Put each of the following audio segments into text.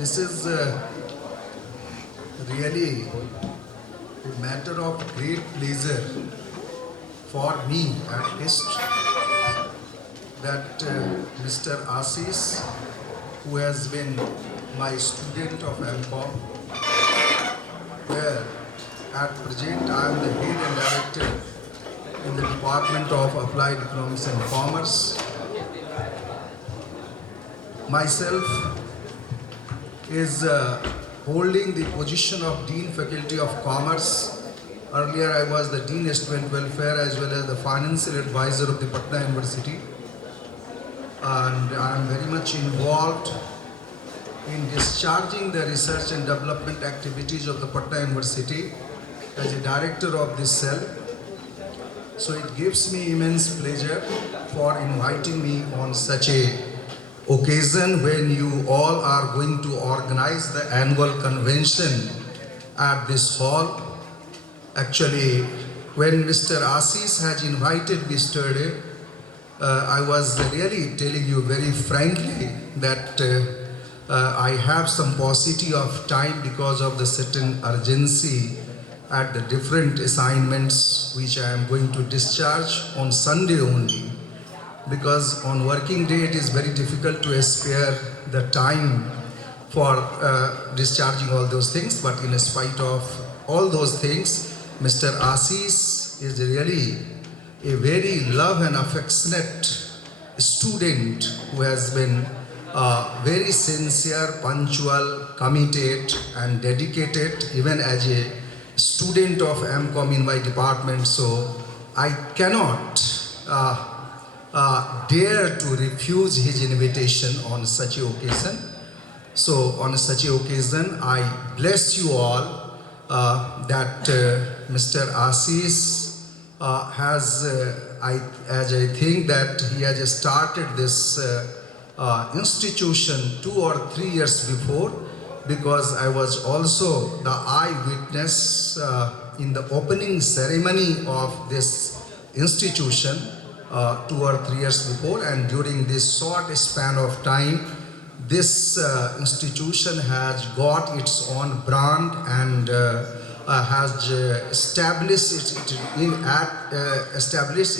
This is really a matter of great pleasure for me at least that Mr. Assis, who has been my student of MCOM, where at present I am the head and director in the Department of Applied Economics and Commerce. Myself is holding the position of Dean Faculty of Commerce. Earlier I was the Dean Student Welfare as well as the Financial Advisor of the Patna University. And I am very much involved in discharging the research and development activities of the Patna University as a director of this cell. So it gives me immense pleasure for inviting me on such a occasion when you all are going to organize the annual convention at this hall. Actually, when Mr. Assis has invited me yesterday, I was really telling you very frankly that I have some paucity of time because of the certain urgency at the different assignments which I am going to discharge on Sunday only. Because on working day it is very difficult to spare the time for discharging all those things, but in spite of all those things, Mr. Assis is really a very love and affectionate student who has been very sincere, punctual, committed and dedicated even as a student of MCOM in my department. So I cannot dare to refuse his invitation on such an occasion. So on such an occasion, I bless you all that Mr. Assis has, as I think that he has started this institution 2 or 3 years before, because I was also the eyewitness in the opening ceremony of this institution 2 or 3 years before, and during this short span of time this institution has got its own brand and has established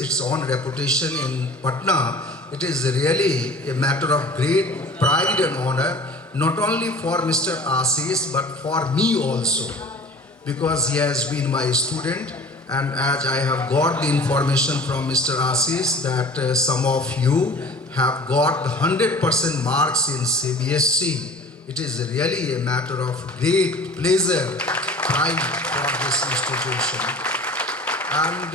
its own reputation in Patna. It is really a matter of great pride and honor, not only for Mr. Assis but for me also, because he has been my student. And as I have got the information from Mr. Assis that some of you have got 100% marks in CBSE, it is really a matter of great pleasure, pride for this institution. And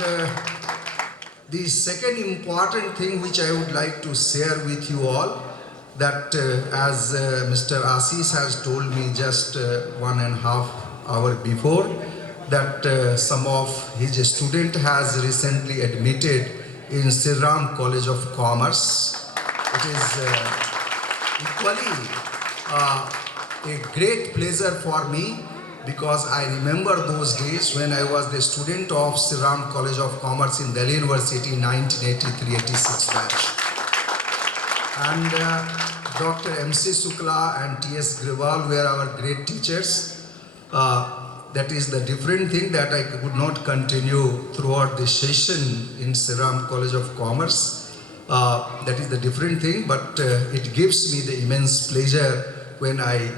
the second important thing which I would like to share with you all, that as Mr. Assis has told me just 1.5 hours before, that some of his student has recently admitted in Sri Ram College of Commerce. It is equally a great pleasure for me, because I remember those days when I was the student of Sri Ram College of Commerce in Delhi University in 1983-86 batch. And Dr. M.C. Sukla and T.S. Grewal were our great teachers. That is the different thing that I could not continue throughout the session in Sri Ram College of Commerce. That is the different thing, but it gives me the immense pleasure when I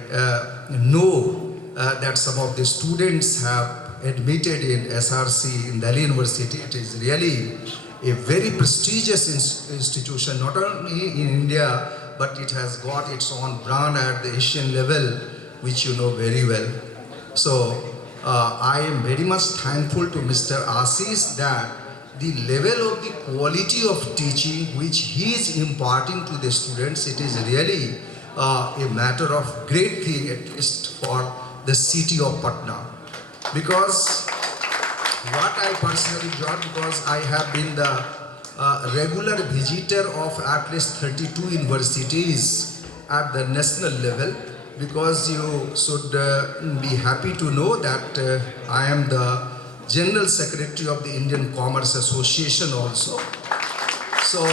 know that some of the students have admitted in SRC in Delhi University. It is really a very prestigious institution, not only in India, but it has got its own brand at the Asian level, which you know very well. So I am very much thankful to Mr. Assis that the level of the quality of teaching which he is imparting to the students, it is really a matter of great thing, at least for the city of Patna. Because what I personally got, because I have been the regular visitor of at least 32 universities at the national level, because you should be happy to know that I am the General Secretary of the Indian Commerce Association also. So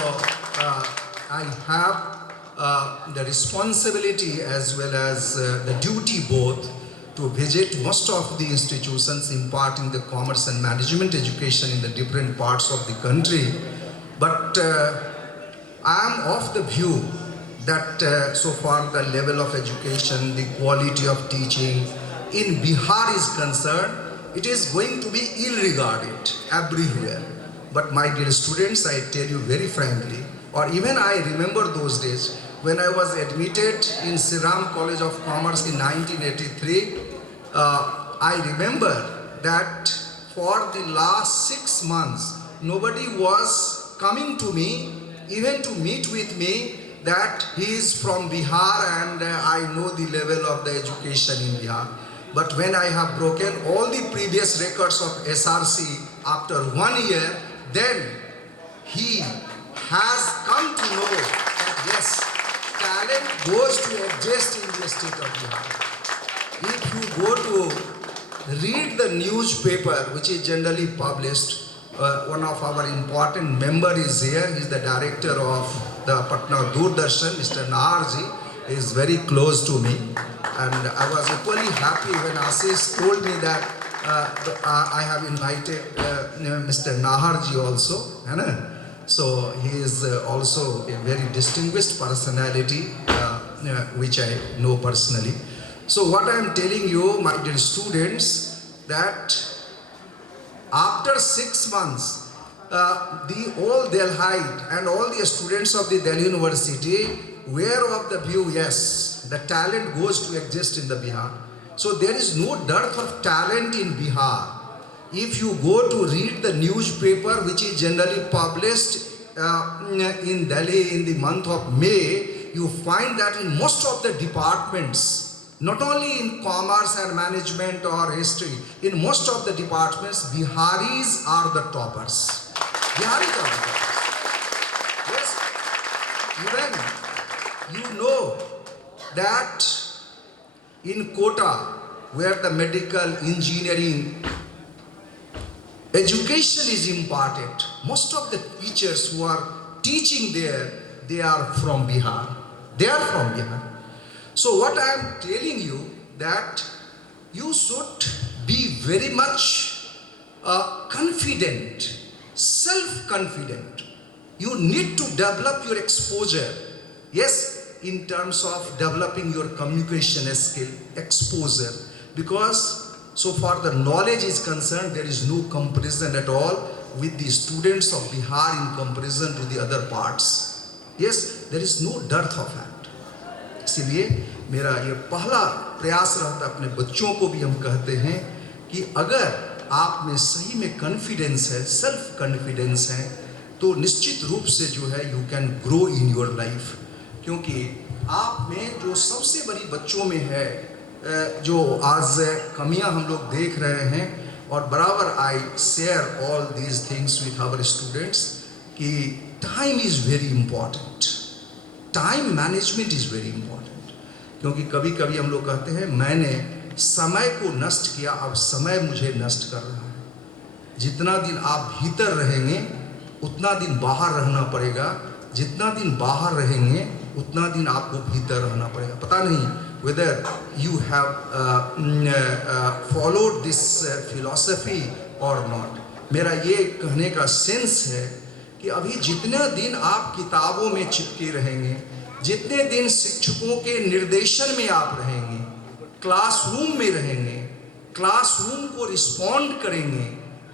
I have the responsibility as well as the duty both to visit most of the institutions imparting the commerce and management education in the different parts of the country. But I am of the view that so far the level of education, the quality of teaching in Bihar is concerned, it is going to be ill-regarded everywhere. But my dear students, I tell you very frankly, or even I remember those days when I was admitted in Siram College of Commerce in 1983. I remember that for the last 6 months, nobody was coming to me, even to meet with me, that he is from Bihar and I know the level of the education in Bihar. But when I have broken all the previous records of SRC after 1 year, then he has come to know that yes, talent goes to exist in the state of Bihar. If you go to read the newspaper which is generally published, one of our important members is here. He is the director of the Patna Doordarshan, Mr. Naharji, is very close to me. And I was equally happy when Ashish told me that I have invited Mr. Naharji also. So he is also a very distinguished personality which I know personally. So what I am telling you, my dear students, that after 6 months, the all Delhite and all the students of the Delhi University were of the view, yes, the talent goes to exist in the Bihar. So there is no dearth of talent in Bihar. If you go to read the newspaper which is generally published in Delhi in the month of May, you find that in most of the departments, not only in commerce and management or history, in most of the departments, Biharis are the toppers. Biharis are the toppers. Yes, even you know that in Kota, where the medical engineering education is imparted, most of the teachers who are teaching there, they are from Bihar. They are from Bihar. So what I am telling you, that you should be very much confident, self-confident. You need to develop your exposure. Yes, in terms of developing your communication skill, exposure. Because so far the knowledge is concerned, there is no comparison at all with the students of Bihar in comparison to the other parts. Yes, there is no dearth of that. इसलिए मेरा ये पहला प्रयास रहता है, अपने बच्चों को भी हम कहते हैं कि अगर आप में सही में कॉन्फिडेंस है, सेल्फ कॉन्फिडेंस है, तो निश्चित रूप से जो है you can grow in your life. क्योंकि आप में जो सबसे बड़ी बच्चों में है, जो आज कमियां हम लोग देख रहे हैं, और बराबर I share all these things with our students कि time is very important. Time management is very important. क्योंकि कभी कभी हम लोग कहते हैं मैंने समय को नष्ट किया, अब समय मुझे नष्ट कर रहा है. जितना दिन आप भीतर रहेंगे उतना दिन बाहर रहना पड़ेगा, जितना दिन बाहर रहेंगे उतना दिन आपको भीतर रहना पड़ेगा. पता नहीं whether you have followed this philosophy or not. मेरा ये कहने का सेंस है कि अभी जितने दिन आप किताबों में चिपके रहेंगे, जितने दिन शिक्षकों के निर्देशन में आप रहेंगे, क्लासरूम में रहेंगे, क्लासरूम को रिस्पॉन्ड करेंगे,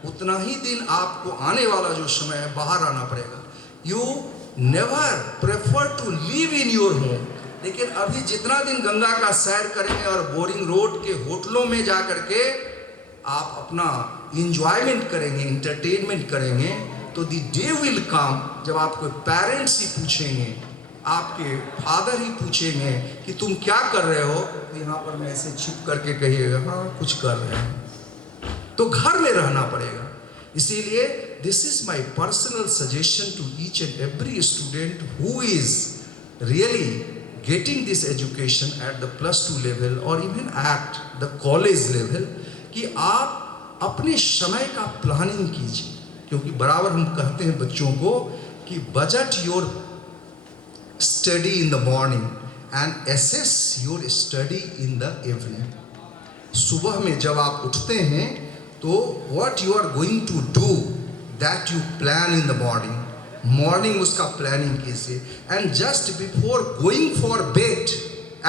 उतना ही दिन आपको आने वाला जो समय है बाहर आना पड़ेगा. You never prefer to live in your home. लेकिन अभी जितना दिन गंगा का सैर करेंगे और बोरिंग रोड के होटलों में जा करके आप अपना इंजॉयमेंट करेंगे, इंटरटेनमेंट करेंगे, तो द डे विल कम जब आपको पेरेंट्स ही पूछेंगे, आपके फादर ही पूछेंगे कि तुम क्या कर रहे हो. यहाँ पर मैं ऐसे छिप करके कहिएगा हाँ कुछ कर रहे हैं, तो घर में रहना पड़ेगा. इसीलिए this is my personal suggestion to each and every student who is really getting this education at the +2 level or even at the college level, कि आप अपने समय का प्लानिंग कीजिए. क्योंकि बराबर हम कहते हैं बच्चों को कि budget your study in the morning and assess your study in the evening. सुबह में जब आप उठते हैं तो what you are going to do that you plan in the morning. Morning उसका प्लानिंग कीजिए and just before going for bed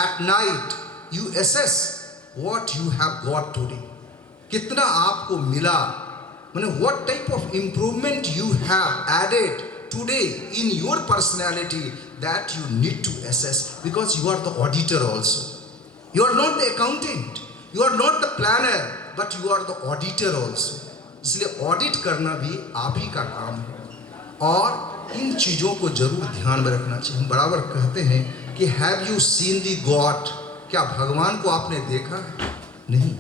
at night you assess what you have got today. कितना आपको मिला, माने what type of improvement you have added today in your personality that you need to assess, because you are the auditor also. You are not the accountant, you are not the planner, but you are the auditor also. इसलिए audit करना भी आप ही का काम है और इन चीज़ों को जरूर ध्यान में रखना चाहिए। हम बराबर कहते हैं कि have you seen the God, क्या भगवान को आपने देखा है? नहीं।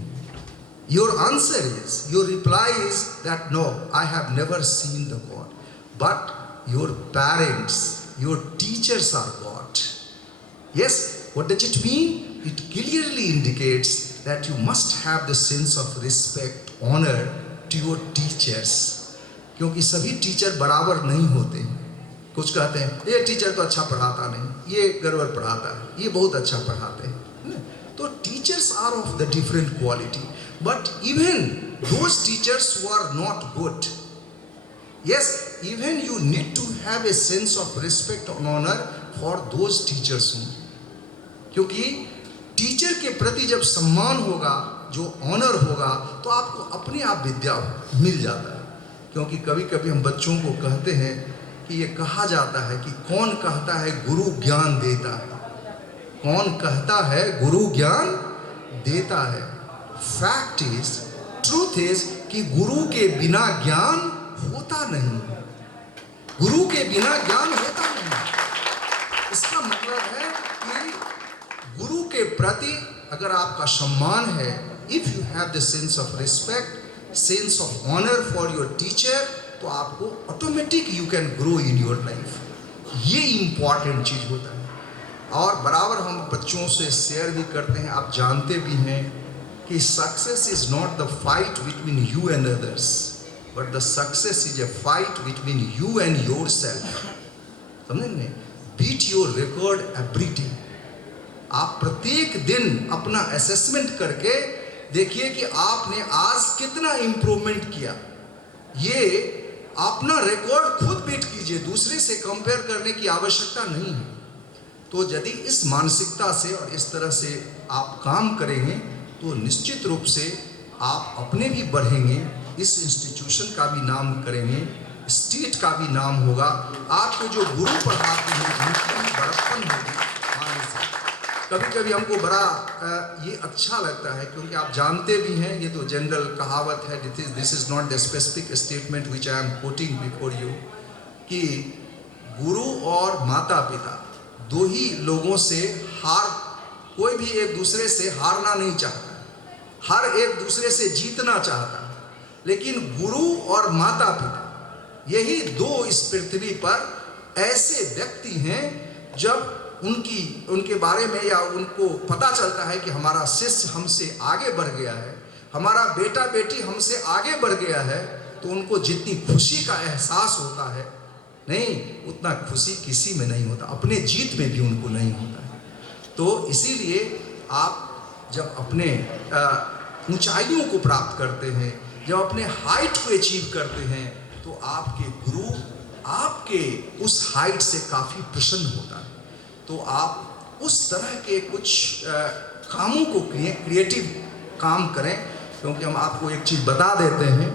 Your answer is, your reply is that no, I have never seen the God. But your parents, your teachers are God. Yes, what does it mean? It clearly indicates that you must have the sense of respect, honor to your teachers. क्योंकि सभी teacher बराबर नहीं होते हैं। कुछ कहते हैं ये टीचर तो अच्छा पढ़ाता नहीं, ये गड़बड़ पढ़ाता है, ये बहुत अच्छा पढ़ाते हैं। तो teachers are of the different quality, but even those teachers who are not good, yes, even you need to have a sense of respect and honor for those teachers only. क्योंकि टीचर के प्रति जब सम्मान होगा, जो honour होगा, तो आपको अपने आप विद्या मिल जाता है। क्योंकि कभी कभी हम बच्चों को कहते हैं कि ये कहा जाता है कि कौन कहता है गुरु ज्ञान देता है, कौन कहता है गुरु ज्ञान देता है। फैक्ट इज, ट्रूथ इज कि गुरु के बिना ज्ञान होता नहीं, गुरु के बिना ज्ञान होता नहीं। इसका मतलब है कि गुरु के प्रति अगर आपका सम्मान है, if you have the sense of respect, sense of honour for your teacher, तो आपको automatic you can grow in your life. ये इंपॉर्टेंट चीज होता है। और बराबर हम बच्चों से शेयर भी करते हैं, आप जानते भी हैं कि success is not the fight between you and others, but the success is a fight between you and yourself. समझेंगे? Beat your record every day. आप प्रत्येक दिन अपना असेसमेंट करके देखिए कि आपने आज कितना इंप्रूवमेंट किया। ये अपना रिकॉर्ड खुद बीट कीजिए, दूसरे से कंपेयर करने की आवश्यकता नहीं है। तो यदि इस मानसिकता से और इस तरह से आप काम करेंगे तो निश्चित रूप से आप अपने भी बढ़ेंगे, इस इंस्टीट्यूशन का भी नाम करेंगे, स्टेट का भी नाम होगा। आपको जो गुरु पढ़ाते हैं उनकी भी बड़प्पन होगी। कभी कभी हमको बड़ा ये अच्छा लगता है, क्योंकि आप जानते भी हैं, ये तो जनरल कहावत है, this is not the specific statement which I am quoting before you, कि गुरु और माता पिता दो ही लोगों से कोई भी एक दूसरे से हारना नहीं चाहता, हर एक दूसरे से जीतना चाहता, लेकिन गुरु और माता पिता यही दो इस पृथ्वी पर ऐसे व्यक्ति हैं, जब उनके बारे में या उनको पता चलता है कि हमारा शिष्य हमसे आगे बढ़ गया है, हमारा बेटा बेटी हमसे आगे बढ़ गया है, तो उनको जितनी खुशी का एहसास होता है, नहीं उतना खुशी किसी में नहीं होता, अपने जीत में भी उनको नहीं होता है। तो इसीलिए आप जब अपने ऊंचाइयों को प्राप्त करते हैं, जब अपने हाइट को अचीव करते हैं, तो आपके गुरु आपके उस हाइट से काफ़ी प्रसन्न होता है। तो आप उस तरह के कुछ कामों को क्रिएटिव काम करें, क्योंकि हम आपको एक चीज़ बता देते हैं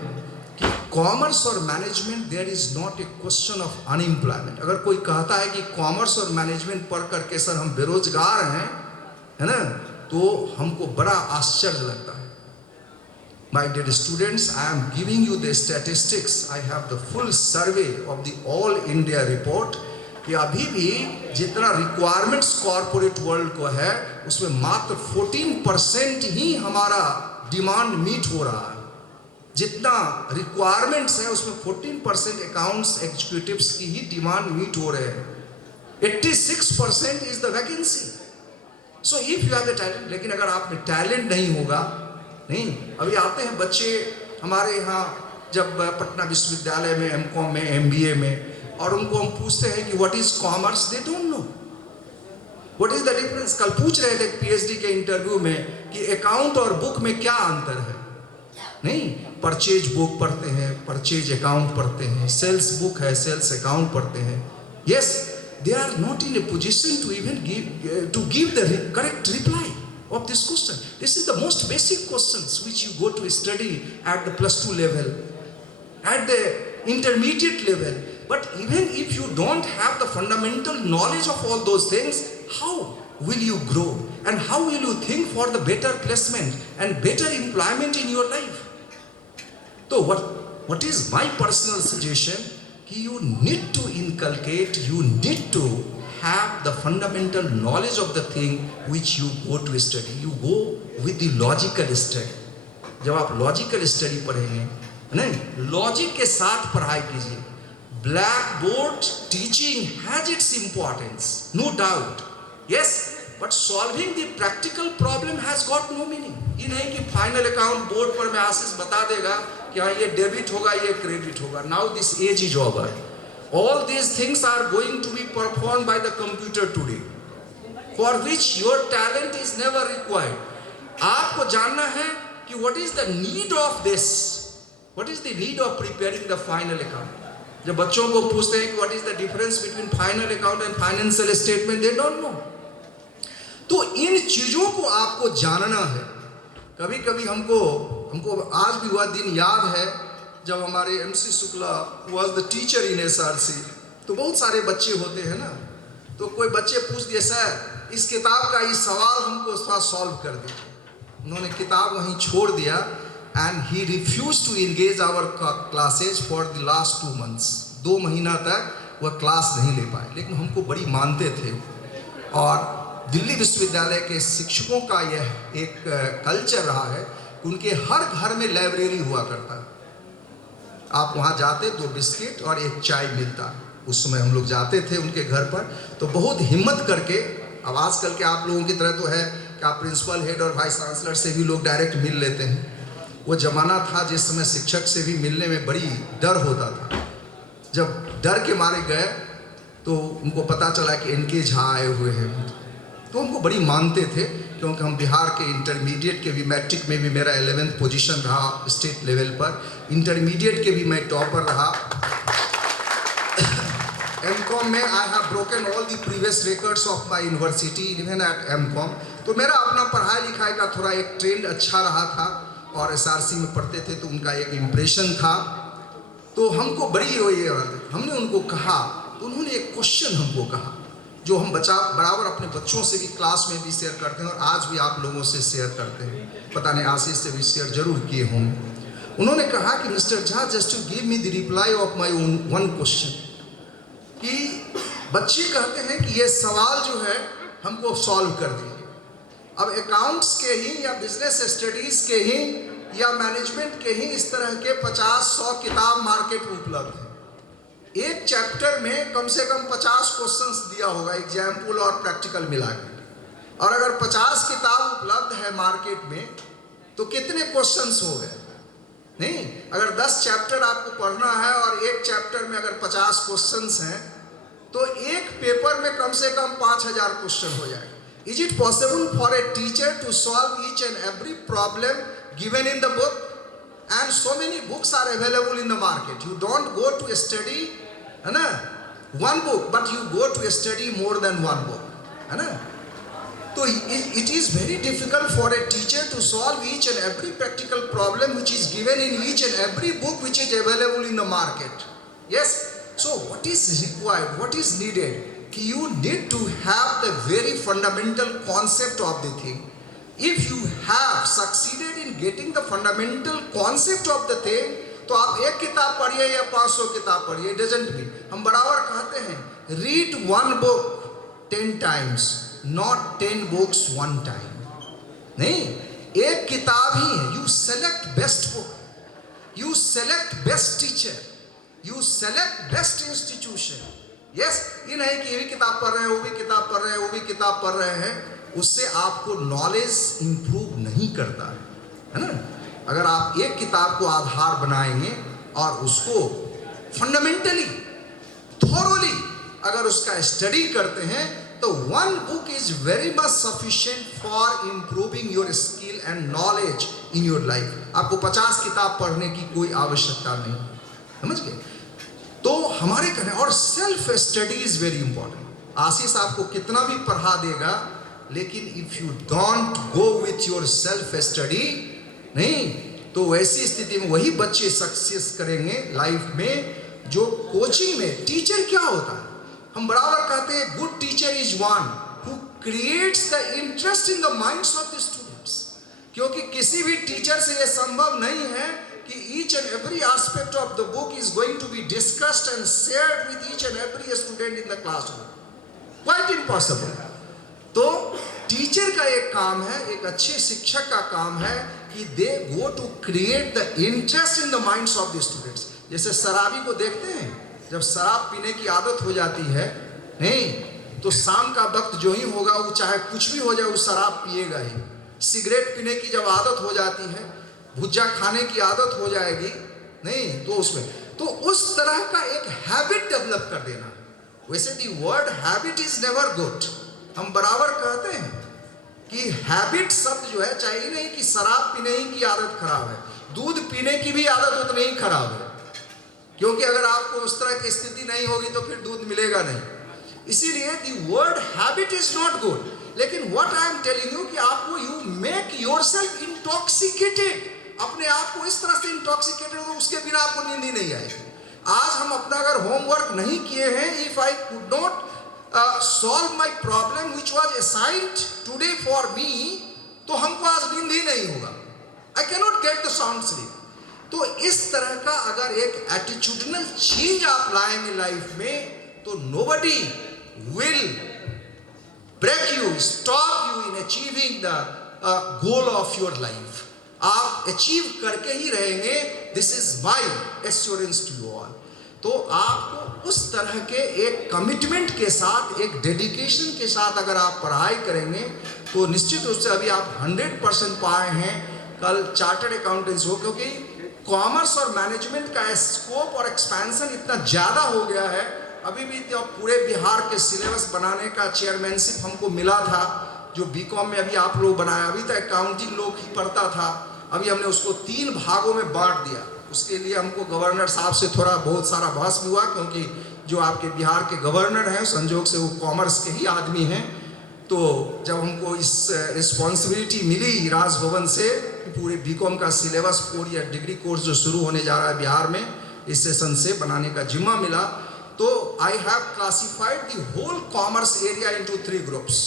कि कॉमर्स और management, there is not a question of unemployment. अगर कोई कहता है कि कॉमर्स और मैनेजमेंट पढ़ करके सर हम बेरोजगार हैं, है ना, तो हमको बड़ा आश्चर्य लगता है। My dear students, I am giving you the statistics, I have the full survey of the all India report, कि अभी भी जितना रिक्वायरमेंट्स कॉर्पोरेट वर्ल्ड को है, उसमें मात्र 14% ही हमारा डिमांड मीट हो रहा है। जितना रिक्वायरमेंट्स है उसमें 14% अकाउंट्स एग्जीक्यूटिव्स की ही डिमांड मीट हो रहे हैं। 86% is the vacancy. So if you have the talent, लेकिन अगर आप में टैलेंट नहीं होगा, नहीं, अभी आते हैं बच्चे हमारे यहाँ जब पटना विश्वविद्यालय में एमकॉम में एमबीए में, और उनको हम पूछते हैं कि what is commerce, they don't know. What is the difference? कल पूछ रहे थे पीएचडी के इंटरव्यू में कि अकाउंट और बुक में क्या अंतर है। नहीं, परचेज बुक पढ़ते हैं, परचेज अकाउंट पढ़ते हैं, सेल्स बुक है, सेल्स अकाउंट पढ़ते हैं। Yes, they are not in a position to even give the correct reply of this question. This is the most basic questions which you go to study at the +2 level, at the intermediate level. But even if you don't have the fundamental knowledge of all those things, how will you grow and how will you think for the better placement and better employment in your life? So what is my personal suggestion? कि you need to inculcate, you need to have the fundamental knowledge of the thing which you go to study. You go with the logical study. जब आप logical study पढ़ेंगे, नहीं, logic के साथ पढ़ाई कीजिए. Blackboard teaching has its importance, no doubt. Yes, but solving the practical problem has got no meaning. ये नहीं कि final account board पर मैं आशीष बता देगा कि हाँ ये डेबिट होगा, ये क्रेडिट होगा. Now this age is over. All these things are going to be performed by the computer today, for which your talent is never required. आपको जानना है कि what is the need of this? What is the need of preparing the final account? जब बच्चों को पूछते हैं कि what is the difference between final account and financial statement, they don't know. तो इन चीजों को आपको जानना है. कभी कभी हमको आज भी वह दिन याद है जब हमारे MC Shukla was the teacher in SRC. तो बहुत सारे बच्चे होते हैं ना, तो कोई बच्चे पूछ दिए सर इस किताब का ये सवाल हमको थोड़ा सॉल्व कर दे. उन्होंने किताब वहीं छोड़ दिया and he refused to engage our classes for the last 2 months. 2 महीना तक वह क्लास नहीं ले पाए. लेकिन हमको बड़ी मानते थे और दिल्ली विश्वविद्यालय के शिक्षकों का यह एक कल्चर रहा है कि उनके हर घर में लाइब्रेरी हुआ करता है. आप वहाँ जाते 2 बिस्किट और 1 चाय मिलता. उस समय हम लोग जाते थे उनके घर पर, तो बहुत हिम्मत करके, अब आजकल के आप लोगों की तरह तो है कि आप प्रिंसिपल हेड और वाइस चांसलर से भी लोग डायरेक्ट मिल लेते हैं. वो जमाना था जिस समय शिक्षक से भी मिलने में बड़ी डर होता था. जब डर के मारे गए तो उनको पता चला कि इनके झा आए हुए हैं, तो हमको बड़ी मानते थे क्योंकि हम बिहार के इंटरमीडिएट के भी, मैट्रिक में भी मेरा 11th पोजीशन रहा स्टेट लेवल पर, इंटरमीडिएट के भी मैं टॉपर रहा. MCOM में I have broken all the previous records of my university even at MCOM. तो मेरा अपना पढ़ाई लिखाई का थोड़ा एक ट्रेंड अच्छा रहा था और SRC में पढ़ते थे तो उनका एक इम्प्रेशन था. तो हमको बड़ी हमने उनको कहा, तो उन्होंने एक क्वेश्चन हमको कहा जो हम बराबर अपने बच्चों से भी क्लास में भी शेयर करते हैं और आज भी आप लोगों से शेयर करते हैं. पता नहीं आशीष से भी शेयर जरूर किए होंगे. उन्होंने कहा कि mister Jha, just to give me the reply of my own one question, कि बच्चे कहते हैं कि ये सवाल जो है हमको सॉल्व कर दीजिए. अब अकाउंट्स के ही या बिजनेस स्टडीज के ही या मैनेजमेंट के ही इस तरह के 50-100 किताब मार्केट में उपलब्ध है. एक चैप्टर में कम से कम 50 क्वेश्चंस दिया होगा, एग्जाम्पल और प्रैक्टिकल मिलाकर. और अगर 50 किताब उपलब्ध है मार्केट में तो कितने क्वेश्चंस हो गए? नहीं, अगर 10 चैप्टर आपको पढ़ना है और एक चैप्टर में अगर 50 क्वेश्चंस हैं तो एक पेपर में कम से कम 5000 क्वेश्चन हो जाएगा. Is it possible for a teacher to solve each and every problem given in the book? And so many books are available in the market. You don't go to study, है ना, one book, but you go to study more than one book, है ना. So it is very difficult for a teacher to solve each and every practical problem which is given in each and every book which is available in the market. Yes. So what is required? What is needed? You need to have the very fundamental concept of the thing. If you have succeeded in getting the fundamental concept of the thing, तो आप एक किताब पढ़िए या 500 किताब पढ़िए, it doesn't mean. हम बराबर कहते हैं read one book 10 times, not 10 books one time. नहीं, एक किताब ही है. You select best book, you select best teacher, you select best institution. Yes, ये नहीं कि ये भी किताब पढ़ रहे हैं, वो भी किताब पढ़ रहे हैं, वो भी किताब पढ़ रहे हैं. उससे आपको नॉलेज इंप्रूव नहीं करता है ना. अगर आप एक किताब को आधार बनाएंगे और उसको फंडामेंटली थोरोली अगर उसका स्टडी करते हैं तो one book is very much sufficient for improving your skill and knowledge in your life. आपको 50 किताब पढ़ने की कोई आवश्यकता नहीं, समझ गए? तो हमारे कहने और self study is very important. Ashish आपको कितना भी पढ़ा देगा, लेकिन if you don't go with your self study, नहीं तो वैसी स्थिति में वही बच्चे सक्सेस करेंगे लाइफ में जो कोचिंग में। टीचर क्या होता है? हम बराबर कहते हैं good teacher is one who creates the interest in the minds of the students. क्योंकि किसी भी टीचर से यह संभव नहीं है कि each and every aspect of the book is going to be discussed and shared with each and every student in the classroom. Quite impossible. तो टीचर का एक काम है, एक अच्छे शिक्षक का काम है कि they go to create the interest in the minds of the students. जैसे शराबी को देखते हैं, जब शराब पीने की आदत हो जाती है, नहीं तो शाम का वक्त जो ही होगा वो चाहे कुछ भी हो जाए वो शराब पिएगा ही। सिगरेट पीने की जब आदत हो जाती है, भुज्जा खाने की आदत हो जाएगी, नहीं तो उसमें तो उस तरह का एक हैबिट डेवलप कर देना। वैसे दी word habit is never good. हम बराबर कहते हैं कि हैबिट शब्द जो है, चाहिए नहीं कि शराब पीने ही की आदत खराब है, दूध पीने की भी आदत उतनी ही खराब है, क्योंकि अगर आपको उस तरह की स्थिति नहीं होगी तो फिर दूध मिलेगा नहीं। इसीलिए the word habit is not good. लेकिन what I am telling you कि आपको यू मेक योरसेल्फ इंटॉक्सिकेटेड, अपने आप को इस तरह से इंटॉक्सिकेटेड हो, उसके बिना आपको नींद ही नहीं आएगी। आज हम अपना अगर होमवर्क नहीं किए हैं, if I could not solve my problem which was assigned today for me, तो हमको आज नींद ही नहीं होगा। I can not get the sound sleep. तो इस तरह का अगर एक एटीट्यूडनल चेंज आप लाएंगे लाइफ में, तो nobody will break you, stop you in achieving the goal of your life. आप अचीव करके ही रहेंगे, this is my assurance to you all. तो आपको उस तरह के एक कमिटमेंट के साथ, एक डेडिकेशन के साथ अगर आप पढ़ाई करेंगे, तो निश्चित रूप से अभी आप 100% पाए हैं, कल चार्टर्ड अकाउंटेंट्स हो, क्योंकि कॉमर्स और मैनेजमेंट का स्कोप और एक्सपेंशन इतना ज़्यादा हो गया है। अभी भी तो पूरे बिहार के सिलेबस बनाने का चेयरमैनशिप हमको मिला था, जो बीकॉम में अभी आप लोग बनाया। अभी तो अकाउंटिंग लोग ही पढ़ता था, अभी हमने उसको 3 भागों में बांट दिया। उसके लिए हमको गवर्नर साहब से थोड़ा बहुत सारा बहस भी हुआ, क्योंकि जो आपके बिहार के गवर्नर हैं संजोग से वो कॉमर्स के ही आदमी हैं। तो जब हमको इस रिस्पॉन्सिबिलिटी मिली राजभवन से कि पूरे बीकॉम का सिलेबस 4 ईयर डिग्री कोर्स जो शुरू होने जा रहा है बिहार में, इस सेशन से बनाने का जिम्मा मिला, तो I have classified the whole commerce area into 3 groups.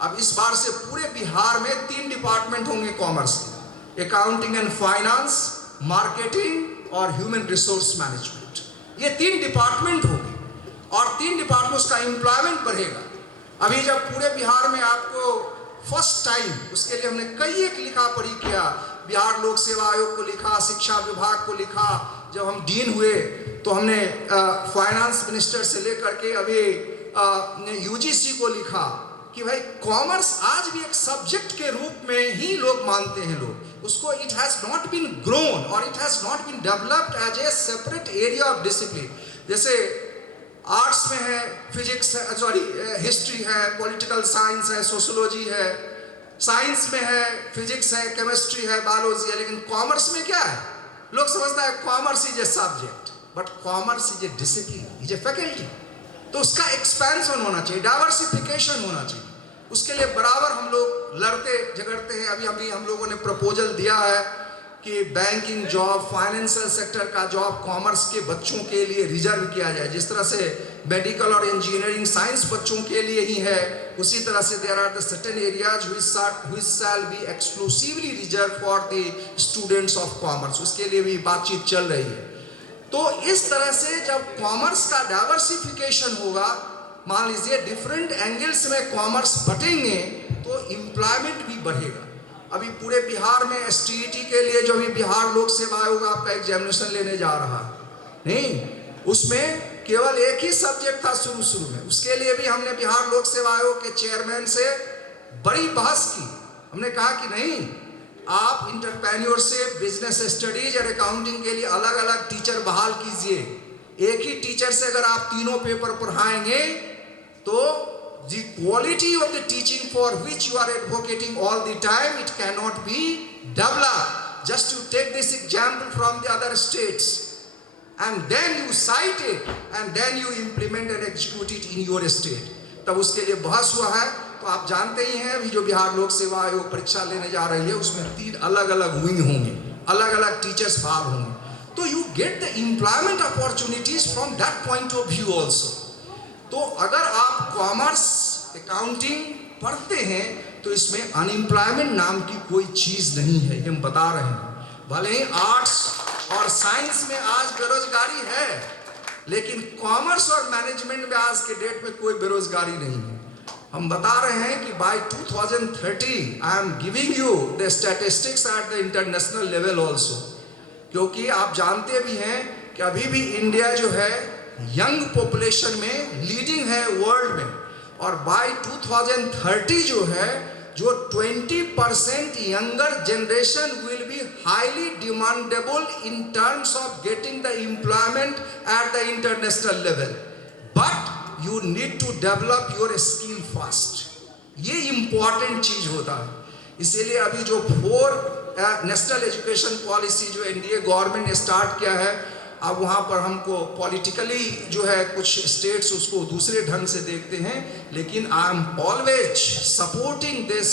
अब इस बार से पूरे बिहार में 3 डिपार्टमेंट होंगे कॉमर्स के, अकाउंटिंग एंड फाइनेंस, मार्केटिंग और ह्यूमन रिसोर्स मैनेजमेंट। ये 3 डिपार्टमेंट होंगे और 3 डिपार्टमेंट्स का एम्प्लॉयमेंट बढ़ेगा। अभी जब पूरे बिहार में आपको फर्स्ट टाइम, उसके लिए हमने कई एक लिखा पढ़ी किया, बिहार लोक सेवा आयोग को लिखा, शिक्षा विभाग को लिखा। जब हम डीन हुए तो हमने फाइनेंस मिनिस्टर से लेकर के अभी यूजीसी को लिखा कि भाई कॉमर्स आज भी एक सब्जेक्ट के रूप में ही लोग मानते हैं, लोग उसको, it has not been grown और it has not been developed as a separate area of discipline. जैसे आर्ट्स में है, फिजिक्स है, सॉरी हिस्ट्री है, पॉलिटिकल साइंस है, सोशोलॉजी है, साइंस में है, फिजिक्स है, केमिस्ट्री है, बायोलॉजी है। लेकिन कॉमर्स में क्या है? लोग समझता है commerce is a subject, but commerce is a discipline, is a faculty. तो उसका एक्सपेंशन होना चाहिए, डाइवर्सिफिकेशन होना चाहिए। उसके लिए बराबर हम लोग लड़ते झगड़ते हैं। अभी हम लोगों ने प्रपोजल दिया है कि बैंकिंग जॉब, फाइनेंशियल सेक्टर का जॉब कॉमर्स के बच्चों के लिए रिजर्व किया जाए। जिस तरह से मेडिकल और इंजीनियरिंग साइंस बच्चों के लिए ही है, उसी तरह से there are the certain areas which shall be exclusively reserve for the students of commerce. उसके लिए भी बातचीत चल रही है। तो इस तरह से जब कॉमर्स का डाइवर्सिफिकेशन होगा, मान लीजिए डिफरेंट एंगल्स में कॉमर्स बटेंगे, तो एम्प्लॉयमेंट भी बढ़ेगा। अभी पूरे बिहार में एसटीईटी के लिए जो भी बिहार लोक सेवा आयोग आपका एग्जामिनेशन लेने जा रहा है, नहीं उसमें केवल एक ही सब्जेक्ट था शुरू में। उसके लिए भी हमने बिहार लोक सेवा आयोग के चेयरमैन से बड़ी बहस की। हमने कहा कि नहीं, आप इंटरप्रेन्योरशिप, बिजनेस स्टडीज और अकाउंटिंग के लिए अलग अलग टीचर बहाल कीजिए। एक ही टीचर से अगर आप तीनों पेपर पढ़ाएंगे तो the quality of the teaching for which you are advocating all the time, it cannot be developed. Just to take this example from the other states, and then you cite it, and then you implement and execute it in your state. तब उसके लिए बहस हुआ है। तो आप जानते ही हैं अभी जो बिहार लोक सेवा आयोग परीक्षा लेने जा रही है, उसमें 3 अलग अलग विंग होंगे, अलग अलग टीचर्स भाग होंगे। तो you get the employment opportunities from that point of view also. तो अगर आप कॉमर्स अकाउंटिंग पढ़ते हैं तो इसमें अनएम्प्लॉयमेंट नाम की कोई चीज नहीं है, ये हम बता रहे हैं। भले ही आर्ट्स और साइंस में आज बेरोजगारी है, लेकिन कॉमर्स और मैनेजमेंट में आज के डेट में कोई बेरोजगारी नहीं है। हम बता रहे हैं कि by 2030 I am giving you the statistics at the international level also, क्योंकि आप जानते भी हैं कि अभी भी इंडिया जो है यंग पॉपुलेशन में लीडिंग है वर्ल्ड में, और बाय 2030 जो है जो 20% younger generation will be highly demandable in terms of getting the employment at the international level, but you need to develop your skill fast. ये इंपॉर्टेंट चीज होता है। इसीलिए अभी जो 4 नेशनल एजुकेशन पॉलिसी जो एनडीए गवर्नमेंट ने स्टार्ट किया है, अब वहाँ पर हमको पॉलिटिकली जो है कुछ स्टेट्स उसको दूसरे ढंग से देखते हैं, लेकिन I am always supporting this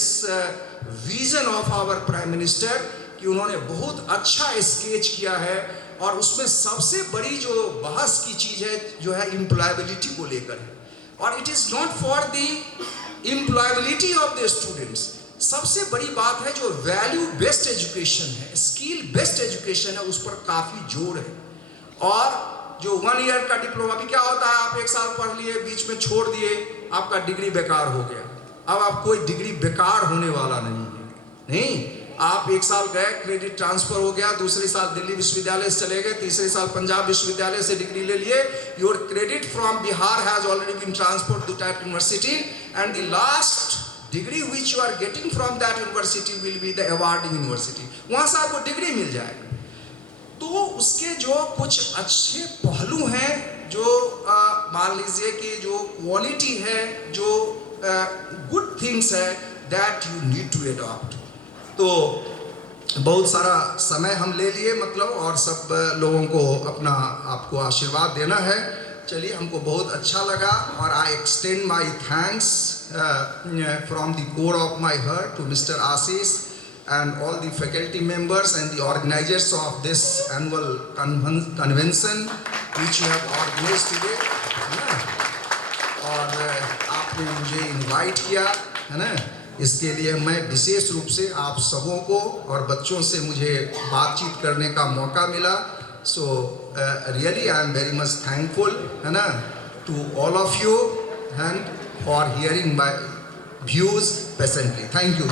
vision of our prime minister कि उन्होंने बहुत अच्छा स्केच किया है, और उसमें सबसे बड़ी जो बहस की चीज़ है जो है एम्प्लॉयबिलिटी को लेकर है, और it is not for the employability of the students. सबसे बड़ी बात है जो वैल्यू बेस्ड एजुकेशन है, स्किल बेस्ड एजुकेशन है, उस पर काफ़ी जोर है। और जो 1 ईयर का डिप्लोमा भी क्या होता है, आप 1 साल पढ़ लिए, बीच में छोड़ दिए, आपका डिग्री बेकार हो गया। अब आप कोई डिग्री बेकार होने वाला नहीं है, नहीं। आप 1 साल गए, क्रेडिट ट्रांसफर हो गया, दूसरे साल दिल्ली विश्वविद्यालय से चले गए, तीसरे साल पंजाब विश्वविद्यालय से डिग्री ले लिए, your credit from Bihar has already been transferred to that university, and the last degree which you are getting from that university will be the awarding university. वहां से आपको डिग्री मिल जाएगा। तो उसके जो कुछ अच्छे पहलू हैं, जो मान लीजिए कि जो क्वालिटी है, जो गुड थिंग्स है, that you need to adopt. तो बहुत सारा समय हम ले लिए मतलब, और सब लोगों को अपना आपको आशीर्वाद देना है। चलिए, हमको बहुत अच्छा लगा, और I extend my thanks from the core of my heart to mister Ashish and all the faculty members and the organizers of this annual convention which you have organized today, है ना। और आपने मुझे इनवाइट किया, है ना, इसके लिए मैं विशेष रूप से आप सबों को और बच्चों से मुझे बातचीत करने का मौका मिला। So really I am very much thankful, है ना, to all of you and for hearing my views patiently. Thank you.